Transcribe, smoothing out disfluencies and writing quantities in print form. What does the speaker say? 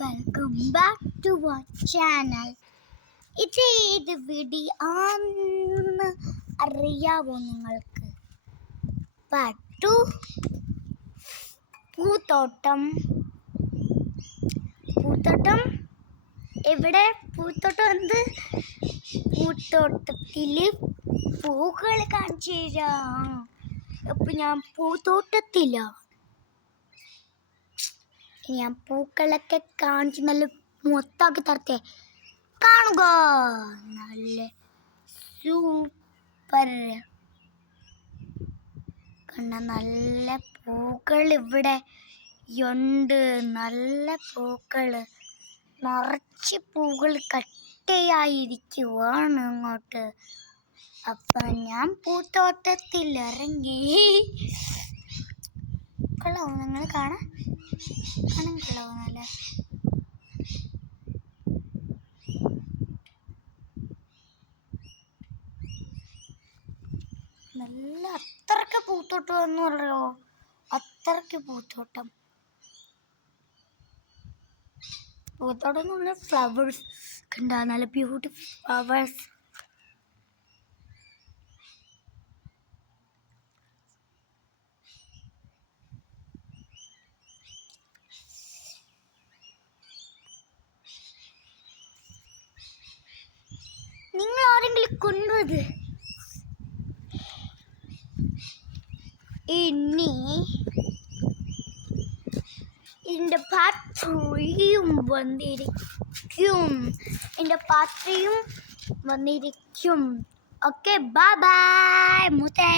Welcome back to our channel. ഇത് ഏത് video ആണെന്ന് അറിയാവോ നിങ്ങൾക്ക്? പട്ടു പൂത്തോട്ടം. പൂത്തോട്ടം എവിടെ? പൂത്തോട്ടം എന്ത്? പൂത്തോട്ടത്തിൽ പൂക്കൾ കാണിച്ചു തരാം. അപ്പം ഞാൻ പൂത്തോട്ടത്തിലാണ്. ഞാൻ പൂക്കളൊക്കെ കാണിച്ച് നല്ല മൊത്തമാക്കി തരട്ടെ. കാണുക, നല്ല സൂപ്പർ കണ്ട നല്ല പൂക്കൾ ഇവിടെ ഉണ്ട്. നല്ല പൂക്കൾ, നിറച്ച് പൂക്കൾ കട്ടയായിരിക്കുവാണ് അങ്ങോട്ട്. അപ്പം ഞാൻ പൂത്തോട്ടത്തിൽ ഇറങ്ങി. കൊള്ളാവോ? നിങ്ങൾ കാണാൻ കൊള്ളാവോ? നല്ല അത്രയ്ക്ക് പൂത്തോട്ടം എന്ന് പറയോ, അത്രയ്ക്ക് പൂത്തോട്ടം. പൂത്തോട്ടം എന്ന് പറഞ്ഞാൽ ഫ്ലവേഴ്സ് കണ്ട, നല്ല ബ്യൂട്ടിഫുൾ ഫ്ലവേഴ്സ്. നിങ്ങൾ ആരെങ്കിലും കൊണ്ടുവത്? ഇനി ഇതിൻ്റെ പാത്രയും വന്നിരിക്കും. ഓക്കെ, ബൈ ബൈ മുത്തേ.